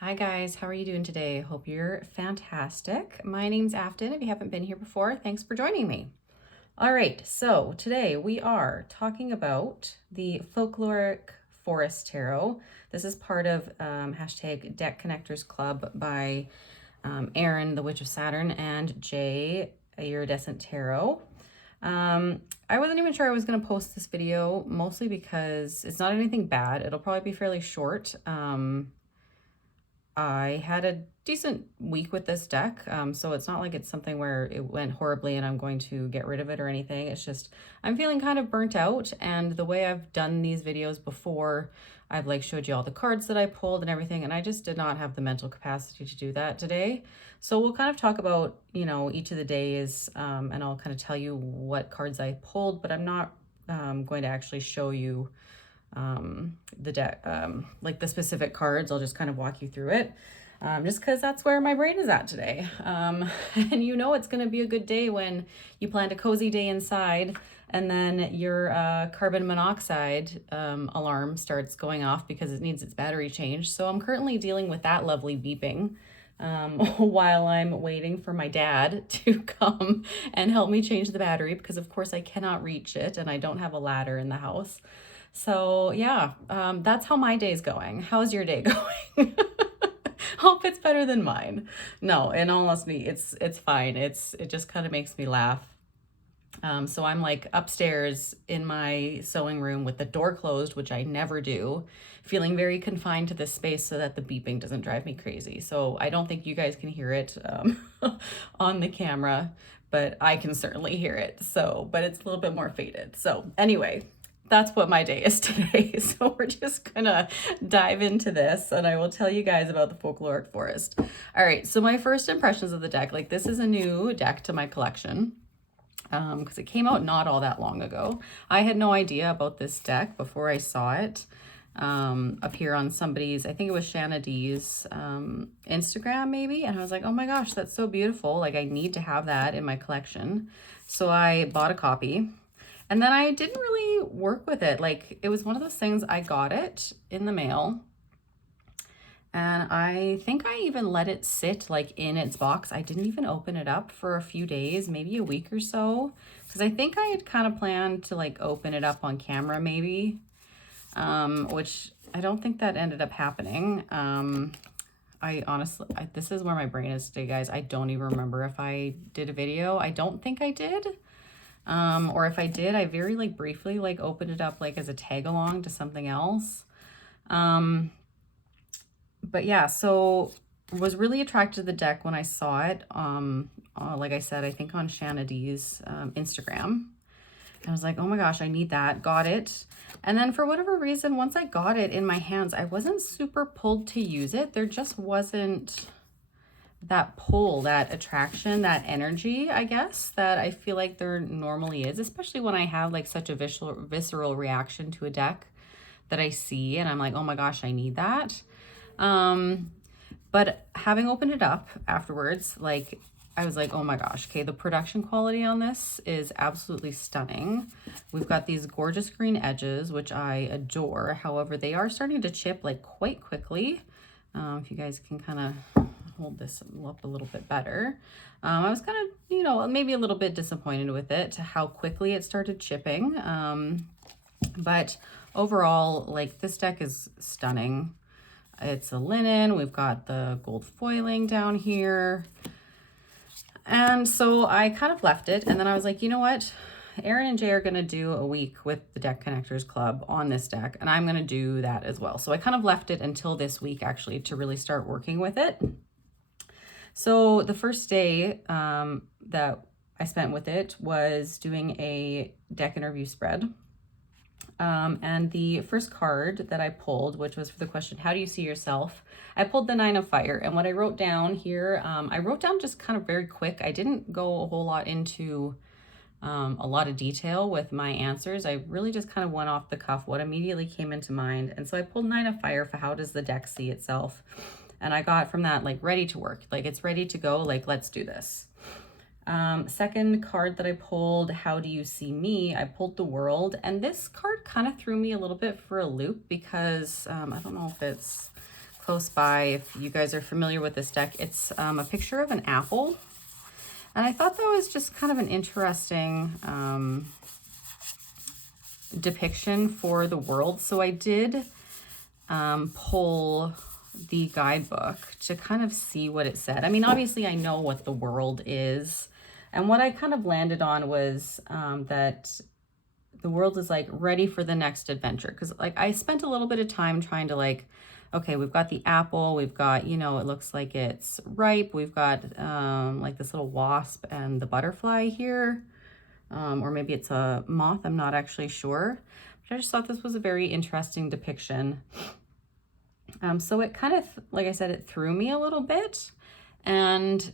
Hi guys, how are you doing today? Hope you're fantastic. My name's Afton. If you haven't been here before, thanks for joining me. All right, so today we are talking about the Folkloric Forest Tarot. This is part of hashtag Deck Connectors Club by Erin, the Witch of Saturn, and Jay, a Iridescent Tarot. I wasn't even sure I was going to post this video, mostly because it's not anything bad. It'll probably be fairly short. I had a decent week with this deck, so it's not like it's something where it went horribly and I'm going to get rid of it or anything. It's just I'm feeling kind of burnt out, and the way I've done these videos before, I've like showed you all the cards that I pulled and everything, and I just did not have the mental capacity to do that today. So we'll kind of talk about, each of the days, and I'll kind of tell you what cards I pulled, but I'm not going to actually show you the deck, like the specific cards. I'll just kind of walk you through it, just because that's where my brain is at today. And it's going to be a good day when you planned a cozy day inside and then your carbon monoxide alarm starts going off because it needs its battery changed. So I'm currently dealing with that lovely beeping while I'm waiting for my dad to come and help me change the battery, because of course I cannot reach it and I don't have a ladder in the house. So yeah, that's how my day's going. How's your day going? Hope it's better than mine. No, in all honesty, it's fine. It just kind of makes me laugh. So I'm like upstairs in my sewing room with the door closed, which I never do, feeling very confined to this space so that the beeping doesn't drive me crazy. So I don't think you guys can hear it on the camera, but I can certainly hear it. So, but it's a little bit more faded. So anyway, that's what my day is today. So we're just gonna dive into this and I will tell you guys about the Folkloric Forest. All right, so my first impressions of the deck, like this is a new deck to my collection because it came out not all that long ago. I had no idea about this deck before I saw it appear on somebody's, I think it was Shanna D's Instagram maybe, and I was like, oh my gosh, that's so beautiful. Like I need to have that in my collection. So I bought a copy. And then I didn't really work with it. Like it was one of those things, I got it in the mail and I think I even let it sit like in its box. I didn't even open it up for a few days, maybe a week or so, because I think I had kind of planned to like open it up on camera maybe, which I don't think that ended up happening. I honestly, this is where my brain is today, guys. I don't even remember if I did a video. I don't think I did. Or if I did, I very like briefly like opened it up like as a tag along to something else. But yeah, so was really attracted to the deck when I saw it. Like I said, I think on Shanna D's Instagram. I was like, oh my gosh, I need that. Got it. And then for whatever reason, once I got it in my hands, I wasn't super pulled to use it. There just wasn't that pull, that attraction, that energy, I guess, that I feel like there normally is, especially when I have like such a visceral reaction to a deck that I see and I'm like, oh my gosh, I need that. But having opened it up afterwards, like I was like, oh my gosh, okay, the production quality on this is absolutely stunning. We've got these gorgeous green edges, which I adore. However, they are starting to chip like quite quickly. If you guys can kind of hold this up a little bit better. I was kind of, maybe a little bit disappointed with it, how quickly it started chipping. But overall, like this deck is stunning. It's a linen. We've got the gold foiling down here. And so I kind of left it. And then I was like, you know what? Erin and Jay are going to do a week with the Deck Connectors Club on this deck, and I'm going to do that as well. So I kind of left it until this week actually to really start working with it. So the first day that I spent with it was doing a deck interview spread. And the first card that I pulled, which was for the question, how do you see yourself? I pulled the Nine of Fire. And what I wrote down here, I wrote down just kind of very quick. I didn't go a whole lot into a lot of detail with my answers. I really just kind of went off the cuff, what immediately came into mind. And so I pulled Nine of Fire for how does the deck see itself? And I got from that, like, ready to work. Like, it's ready to go. Like, let's do this. Second card that I pulled, how do you see me? I pulled the World. And this card kind of threw me a little bit for a loop because I don't know if it's close by, if you guys are familiar with this deck, it's a picture of an apple. And I thought that was just kind of an interesting depiction for the world. So I did pull the guidebook to kind of see what it said. I mean, obviously I know what the world is. And what I kind of landed on was that the world is like ready for the next adventure. Because like I spent a little bit of time trying to like, okay, we've got the apple, we've got, you know, it looks like it's ripe. We've got like this little wasp and the butterfly here. Or maybe it's a moth, I'm not actually sure. But I just thought this was a very interesting depiction. So it kind of, like I said, it threw me a little bit. And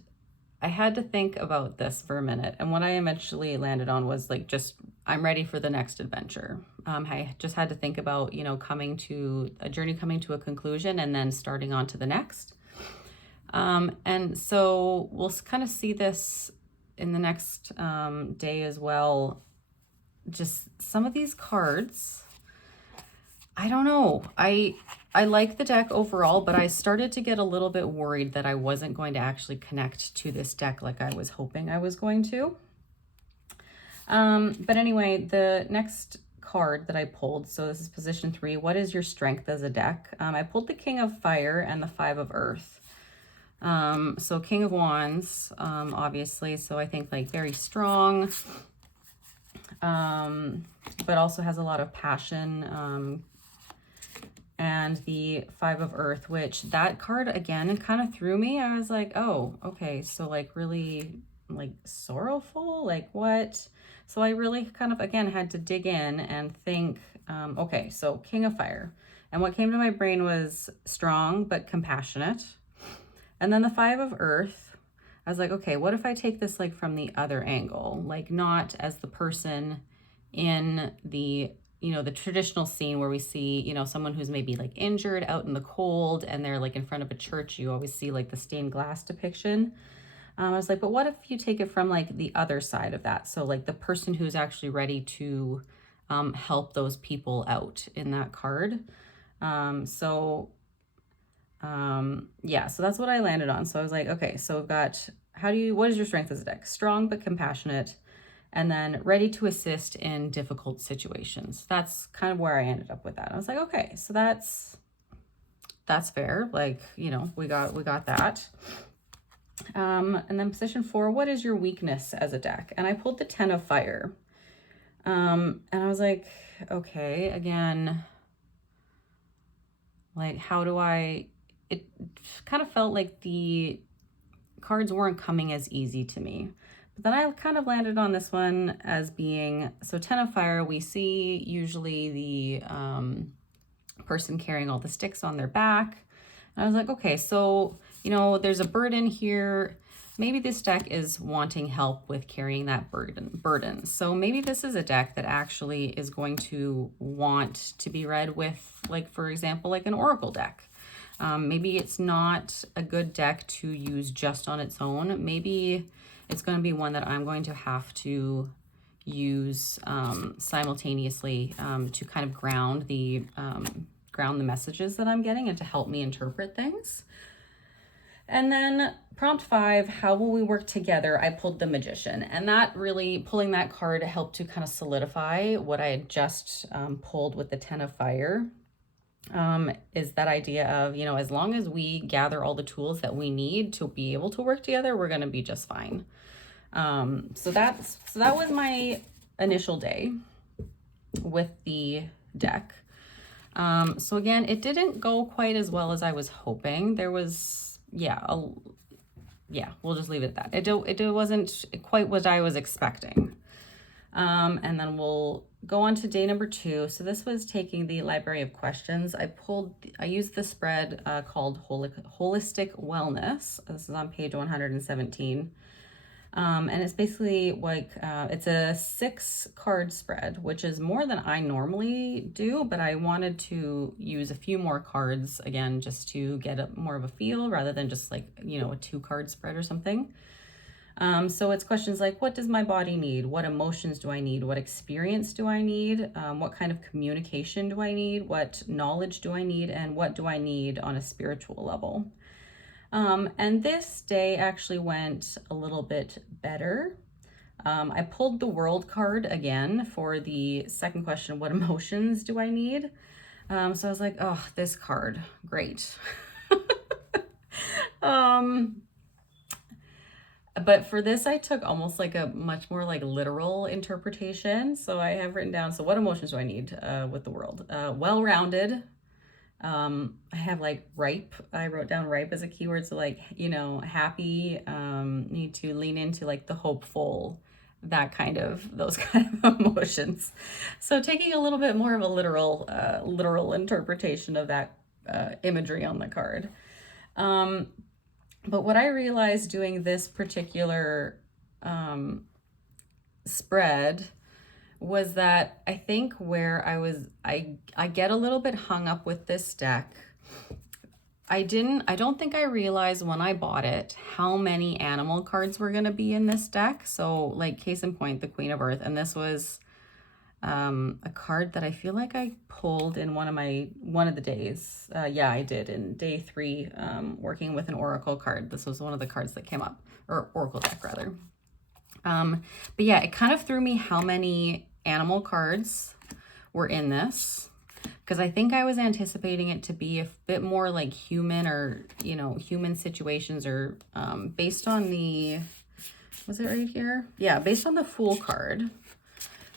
I had to think about this for a minute. And what I eventually landed on was like, just, I'm ready for the next adventure. I just had to think about, you know, coming to a conclusion and then starting on to the next. And so we'll kind of see this in the next day as well. Just some of these cards, I don't know. I like the deck overall, but I started to get a little bit worried that I wasn't going to actually connect to this deck like I was hoping I was going to. But anyway, the next card that I pulled, so this is position 3, what is your strength as a deck? I pulled the King of Fire and the 5 of Earth. So King of Wands, obviously, so I think like very strong, but also has a lot of passion, and the 5 of Earth, which that card again kind of threw me. I was like, oh, okay, so like really like sorrowful, like what? So I really kind of again had to dig in and think, okay, so King of Fire, and what came to my brain was strong but compassionate. And then the 5 of Earth, I was like, okay, what if I take this like from the other angle, like not as the person in the, you know, the traditional scene where we see, you know, someone who's maybe like injured out in the cold and they're like in front of a church. You always see like the stained glass depiction. I was like, but what if you take it from like the other side of that? So like the person who's actually ready to help those people out in that card. Yeah, so that's what I landed on. So I was like, okay, so we've got, what is your strength as a deck? Strong but compassionate, and then ready to assist in difficult situations. That's kind of where I ended up with that. I was like, okay, so that's fair. Like, you know, we got that. And then position 4, what is your weakness as a deck? And I pulled the 10 of Fire. And I was like, okay, again, like, how do it kind of felt like the cards weren't coming as easy to me. But then I kind of landed on this one as being, so 10 of Fire, we see usually the person carrying all the sticks on their back. And I was like, okay, so, you know, there's a burden here. Maybe this deck is wanting help with carrying that burden. So maybe this is a deck that actually is going to want to be read with, like, for example, like an Oracle deck. Maybe it's not a good deck to use just on its own. Maybe it's going to be one that I'm going to have to use simultaneously to kind of ground the messages that I'm getting and to help me interpret things. And then prompt 5, how will we work together? I pulled the Magician, and that really, pulling that card helped to kind of solidify what I had just pulled with the 10 of Fire. Is that idea of, you know, as long as we gather all the tools that we need to be able to work together, we're going to be just fine. So that was my initial day with the deck. So again, it didn't go quite as well as I was hoping. There was, we'll just leave it at that. It wasn't quite what I was expecting. And then we'll go on to day number 2. So this was taking the Library of Questions. I used the spread called Holistic Wellness. This is on page 117. And it's basically like, it's a 6-card spread, which is more than I normally do, but I wanted to use a few more cards again, just to get more of a feel rather than just like, you know, a 2-card spread or something. So it's questions like, what does my body need? What emotions do I need? What experience do I need? What kind of communication do I need? What knowledge do I need? And what do I need on a spiritual level? And this day actually went a little bit better. I pulled the World card again for the second question, what emotions do I need? So I was like, oh, this card, great. But for this, I took almost like a much more like literal interpretation. So I have written down, so what emotions do I need with the World? Well-rounded. I have like ripe. I wrote down ripe as a keyword. So like, happy, need to lean into like the hopeful, those kind of emotions. So taking a little bit more of a literal interpretation of that imagery on the card. But what I realized doing this particular spread was that I think where I get a little bit hung up with this deck. I don't think I realized when I bought it how many animal cards were going to be in this deck. So like case in point, the Queen of Earth. And this was a card that I feel like I pulled in one of the days. Yeah, I did in day 3, working with an oracle card. This was one of the cards that came up, or oracle deck rather. But yeah, it kind of threw me how many animal cards were in this, because I think I was anticipating it to be a bit more like human, or human situations, or based on the, was it right here? Yeah, based on the Fool card.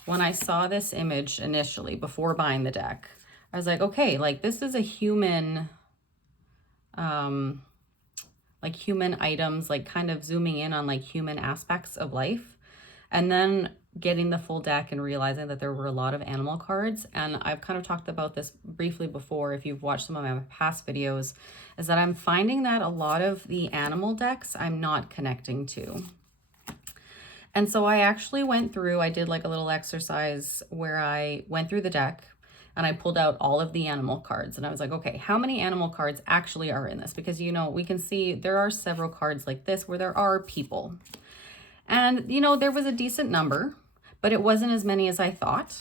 When I saw this image initially before buying the deck, I was like, okay, like this is a human, like human items, like kind of zooming in on like human aspects of life. And then getting the full deck and realizing that there were a lot of animal cards. And I've kind of talked about this briefly before, if you've watched some of my past videos, is that I'm finding that a lot of the animal decks I'm not connecting to. And so I actually went through, I did like a little exercise where I went through the deck and I pulled out all of the animal cards. And I was like, okay, how many animal cards actually are in this? Because, we can see there are several cards like this where there are people. And, there was a decent number, but it wasn't as many as I thought.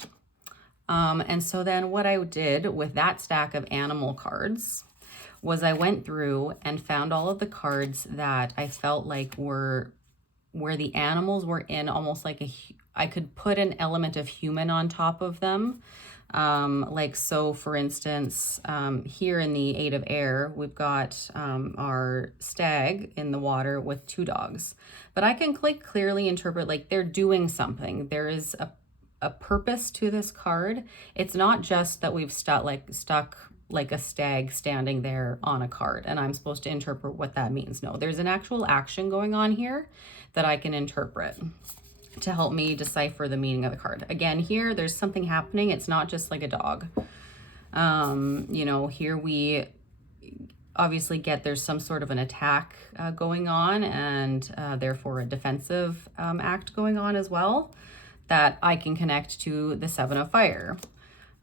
And so then what I did with that stack of animal cards was I went through and found all of the cards that I felt like were where the animals were in almost like I could put an element of human on top of them. Like, so for instance, here in the 8 of Air, we've got our stag in the water with 2 dogs. But I can clearly interpret like they're doing something. There is a purpose to this card. It's not just that we've stuck like a stag standing there on a card and I'm supposed to interpret what that means. No, there's an actual action going on here that I can interpret to help me decipher the meaning of the card. Again, here, there's something happening. It's not just like a dog. Here we obviously get there's some sort of an attack going on, and therefore a defensive act going on as well that I can connect to the 7 of Fire.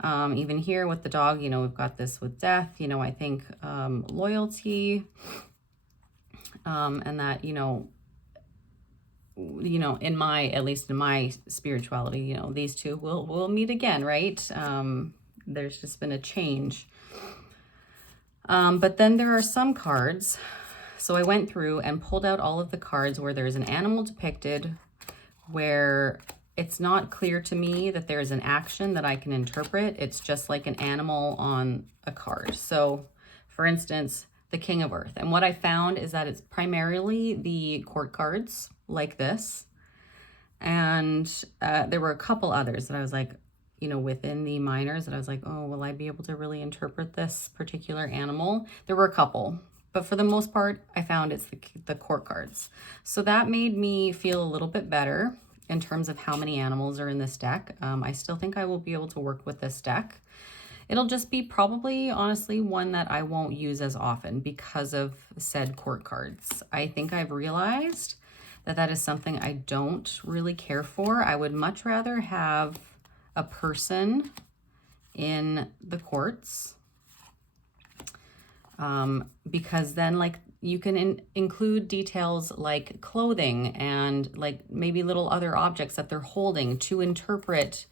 Even here with the dog, we've got this with death, I think loyalty, and that, at least in my spirituality, these two will meet again, right? There's just been a change. But then there are some cards. So I went through and pulled out all of the cards where there's an animal depicted, where it's not clear to me that there's an action that I can interpret. It's just like an animal on a card. So for instance, the King of Earth. And what I found is that it's primarily the court cards like this. And there were a couple others that I was like, within the minors that I was like, oh, will I be able to really interpret this particular animal? There were a couple, but for the most part, I found it's the court cards. So that made me feel a little bit better in terms of how many animals are in this deck. I still think I will be able to work with this deck. It'll just be probably, honestly, one that I won't use as often because of said court cards. I think I've realized that that is something I don't really care for. I would much rather have a person in the courts, because then, like, you can include details like clothing and like maybe little other objects that they're holding to interpret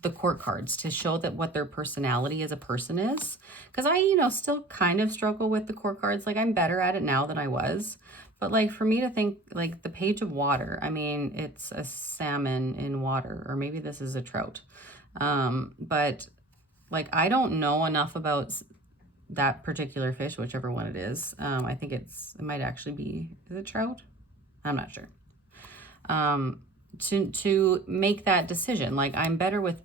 the court cards, to show that what their personality as a person is. Because I, still kind of struggle with the court cards. Like, I'm better at it now than I was. But like, for me to think like the Page of Water, I mean, it's a salmon in water, or maybe this is a trout. But like, I don't know enough about that particular fish, whichever one it is. I think it might actually be, is it trout? I'm not sure. To make that decision. Like, I'm better with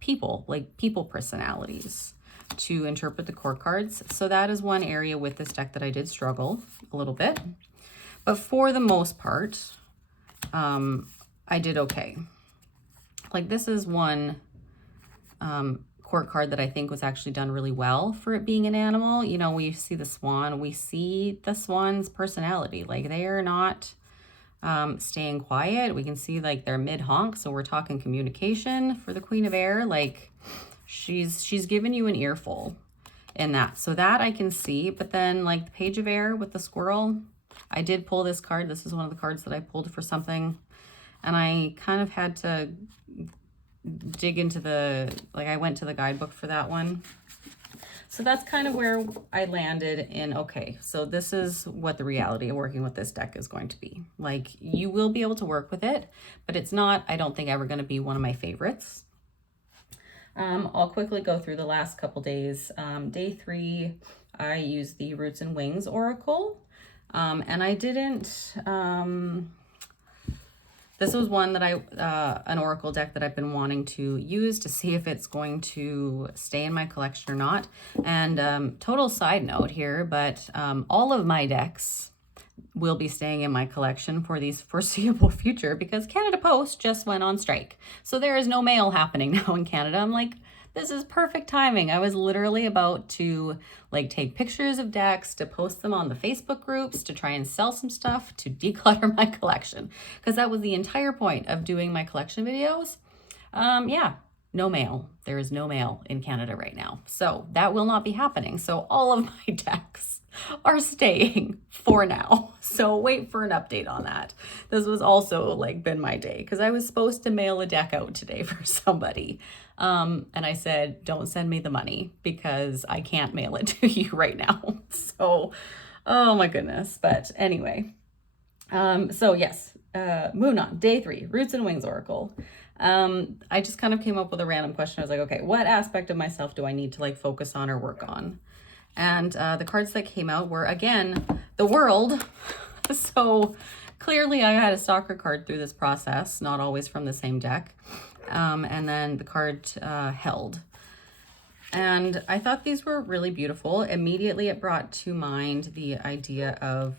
people, like people personalities, to interpret the court cards. So that is one area with this deck that I did struggle a little bit. But for the most part, I did okay. Like, this is one court card that I think was actually done really well for it being an animal. We see the swan. We see the swan's personality. Like, they are not staying quiet. We can see like they're mid-honk. So we're talking communication for the Queen of Air. Like, she's given you an earful in that. So that I can see. But then like the Page of Air with the squirrel, I did pull this card. This is one of the cards that I pulled for something. And I kind of had to dig into I went to the guidebook for that one. So that's kind of where I landed in, okay, so this is what the reality of working with this deck is going to be. Like, you will be able to work with it, but it's not, I don't think, ever going to be one of my favorites. I'll quickly go through the last couple days. Day 3, I used the Roots and Wings Oracle. And I didn't, this was one that an Oracle deck that I've been wanting to use to see if it's going to stay in my collection or not. And total side note here, but all of my decks will be staying in my collection for the foreseeable future because Canada Post just went on strike. So there is no mail happening now in Canada. I'm like, this is perfect timing. I was literally about to like take pictures of decks to post them on the Facebook groups to try and sell some stuff to declutter my collection, because that was the entire point of doing my collection videos. Yeah, no mail. There is no mail in Canada right now. So that will not be happening. So all of my decks are staying for now. So wait for an update on that. This was also like been my day because I was supposed to mail a deck out today for somebody. And I said, don't send me the money because I can't mail it to you right now. So, oh my goodness. But anyway, so yes, moving on. Day 3, Roots and Wings Oracle. I just kind of came up with a random question. I was like, okay, what aspect of myself do I need to like focus on or work on? And the cards that came out were, again, the world. So clearly I had a stalker card through this process, not always from the same deck. And then the card held. And I thought these were really beautiful. Immediately it brought to mind the idea of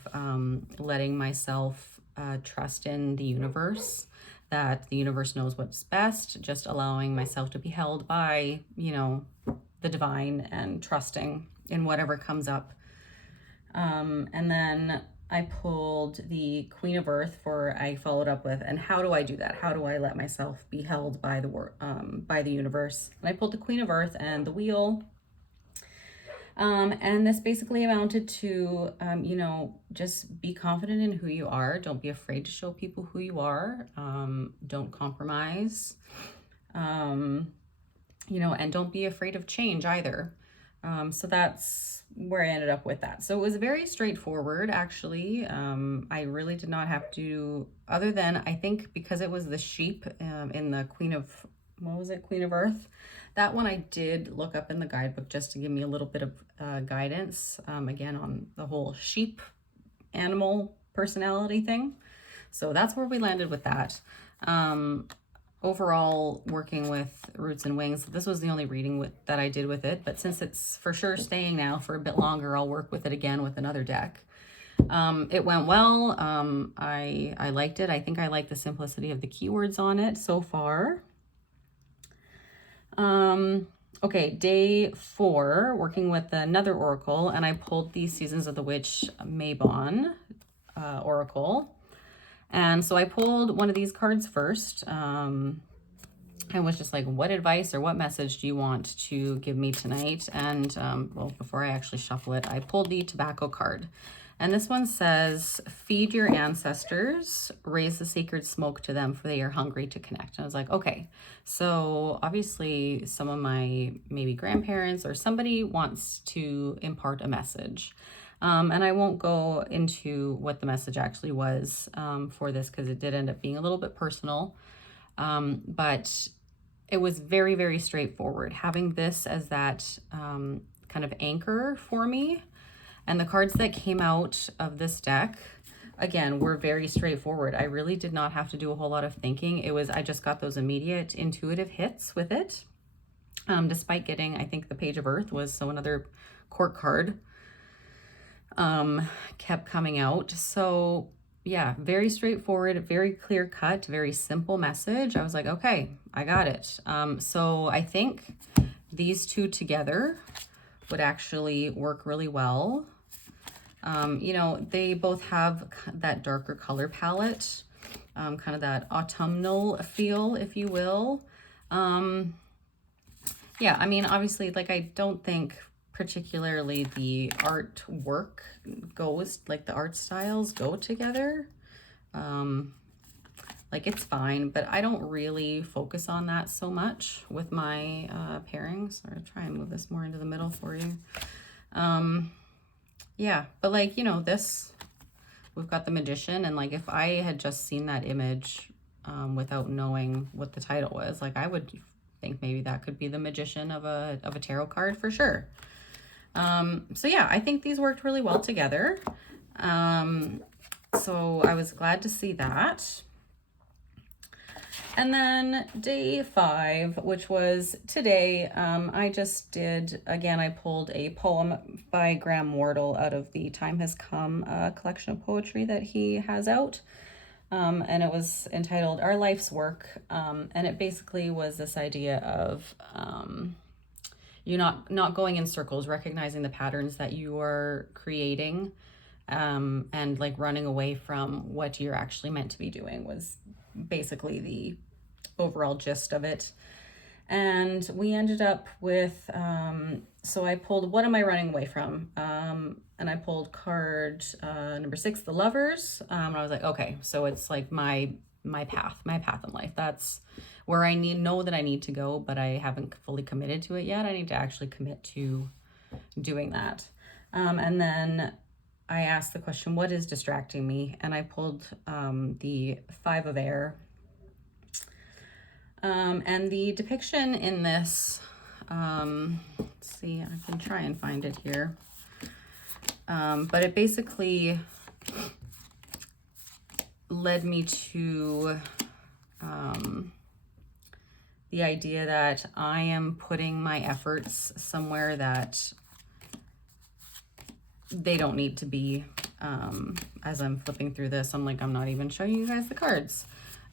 letting myself trust in the universe, that the universe knows what's best, just allowing myself to be held by, the divine and trusting in whatever comes up. And then I pulled the Queen of Earth I followed up with, and how do I do that? How do I let myself be held by the universe? And I pulled the Queen of Earth and the Wheel. And this basically amounted to, just be confident in who you are. Don't be afraid to show people who you are. Don't compromise. And don't be afraid of change either. So that's where I ended up with that. So it was very straightforward, actually. I really did not have to, other than I think because it was the sheep in the Queen of Earth. That one I did look up in the guidebook just to give me a little bit of guidance, again, on the whole sheep animal personality thing. So that's where we landed with that. Overall, working with Roots and Wings, this was the only reading that I did with it, but since it's for sure staying now for a bit longer, I'll work with it again with another deck. It went well. I liked it. I think I like the simplicity of the keywords on it so far. Okay, day 4, working with another oracle, and I pulled the Seasons of the Witch Mabon oracle. And so I pulled one of these cards first, and was just like, what advice or what message do you want to give me tonight? And well, before I actually shuffle it, I pulled the tobacco card. And this one says, feed your ancestors, raise the sacred smoke to them, for they are hungry to connect. And I was like, okay, so obviously some of my maybe grandparents or somebody wants to impart a message. And I won't go into what the message actually was for this, because it did end up being a little bit personal. But it was very, very straightforward. Having this as that kind of anchor for me. And the cards that came out of this deck, again, were very straightforward. I really did not have to do a whole lot of thinking. It was, I just got those immediate intuitive hits with it. Despite getting, I think the Page of Earth was, so another court card kept coming out. So yeah, very straightforward, very clear cut, very simple message. I was like, okay, I got it. So I think these two together would actually work really well. You know, they both have that darker color palette, kind of that autumnal feel, if you will. Yeah, I mean, obviously, like, I don't think particularly the artwork goes, like the art styles go together. Like, it's fine, but I don't really focus on that so much with my pairings. Or try and move this more into the middle for you. Yeah, but like, you know, this, we've got the Magician, and like, if I had just seen that image without knowing what the title was, like, I would think maybe that could be the Magician of a tarot card for sure. So yeah, I think these worked really well together. So I was glad to see that. And then day 5, which was today, I just did, again, I pulled a poem by Wardle out of the Time Has Come collection of poetry that he has out. And it was entitled Our Life's Work. And it basically was this idea of you not going in circles, recognizing the patterns that you are creating, and like running away from what you're actually meant to be doing was basically the overall gist of it. And we ended up with, so I pulled What Am I Running Away From? And I pulled card number 6, The Lovers. And I was like, okay, so it's like my path in life. That's where I know that I need to go, but I haven't fully committed to it yet. I need to actually commit to doing that. And then I asked the question, what is distracting me? And I pulled the 5 of Air. And the depiction in this, let's see, I can try and find it here. But it basically led me to the idea that I am putting my efforts somewhere that they don't need to be. As I'm flipping through this, I'm like, I'm not even showing you guys the cards.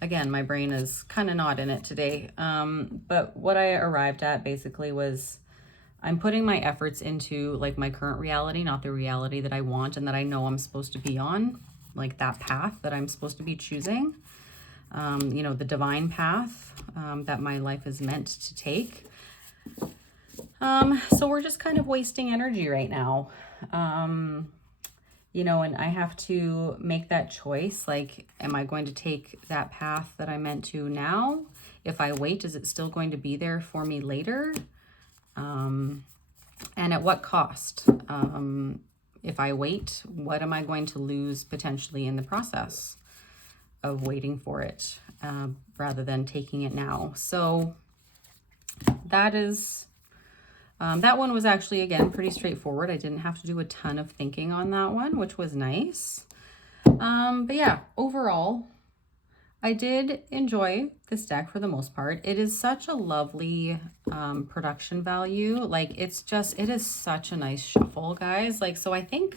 Again, my brain is kind of not in it today. But what I arrived at basically was I'm putting my efforts into like my current reality, not the reality that I want and that I know I'm supposed to be on, like that path that I'm supposed to be choosing. You know, the divine path that my life is meant to take. So we're just kind of wasting energy right now. You know, and I have to make that choice. Like, am I going to take that path that I meant to now? If I wait, is it still going to be there for me later? And at what cost? If I wait, what am I going to lose potentially in the process of waiting for it, rather than taking it now? So that is... that one was actually, again, pretty straightforward. I didn't have to do a ton of thinking on that one, which was nice. But yeah, overall, I did enjoy this deck for the most part. It is such a lovely production value. Like, it is such a nice shuffle, guys. Like, so I think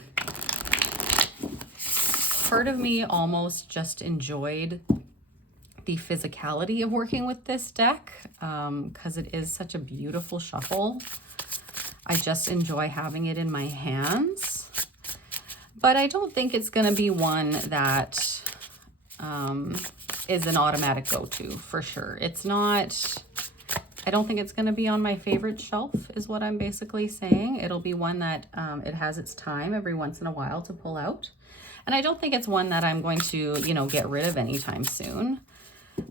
part of me almost just enjoyed the physicality of working with this deck, because it is such a beautiful shuffle. I just enjoy having it in my hands, but I don't think it's going to be one that is an automatic go-to for sure. It's not, I don't think it's going to be on my favorite shelf is what I'm basically saying. It'll be one that it has its time every once in a while to pull out. And I don't think it's one that I'm going to, you know, get rid of anytime soon.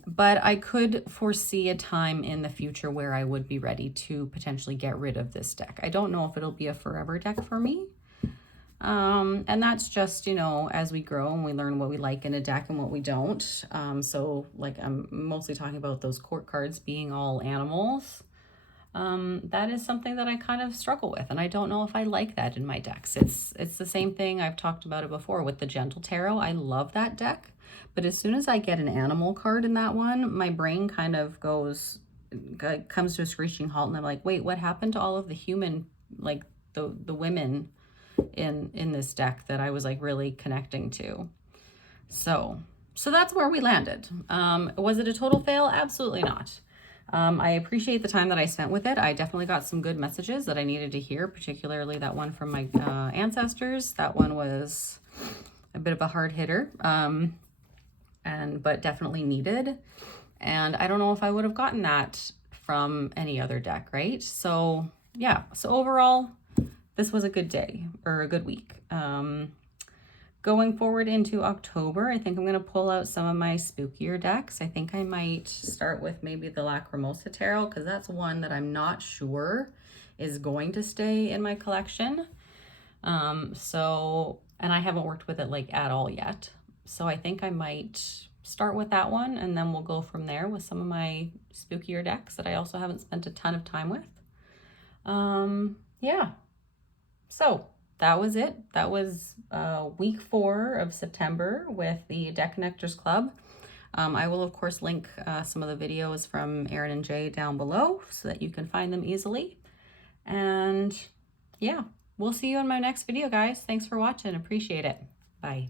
But I could foresee a time in the future where I would be ready to potentially get rid of this deck. I don't know if it'll be a forever deck for me. And that's just, you know, as we grow and we learn what we like in a deck and what we don't. So like I'm mostly talking about those court cards being all animals. That is something that I kind of struggle with, and I don't know if I like that in my decks. It's the same thing, I've talked about it before with the Gentle Tarot. I love that deck, but as soon as I get an animal card in that one, my brain kind of comes to a screeching halt, and I'm like, wait, what happened to all of the human, like the women in this deck that I was like really connecting to? So that's where we landed. Was it a total fail? Absolutely not. I appreciate the time that I spent with it. I definitely got some good messages that I needed to hear, particularly that one from my ancestors. That one was a bit of a hard hitter, but definitely needed. And I don't know if I would have gotten that from any other deck, right? So yeah, so overall, this was a good day or a good week. Going forward into October, I think I'm going to pull out some of my spookier decks. I think I might start with maybe the Lacrimosa Tarot, because that's one that I'm not sure is going to stay in my collection. And I haven't worked with it like at all yet. So I think I might start with that one, and then we'll go from there with some of my spookier decks that I also haven't spent a ton of time with. Yeah. So that was it. That was week 4 of September with the Deck Connectors Club. I will, of course, link some of the videos from Erin and Jay down below so that you can find them easily. And yeah, we'll see you in my next video, guys. Thanks for watching. Appreciate it. Bye.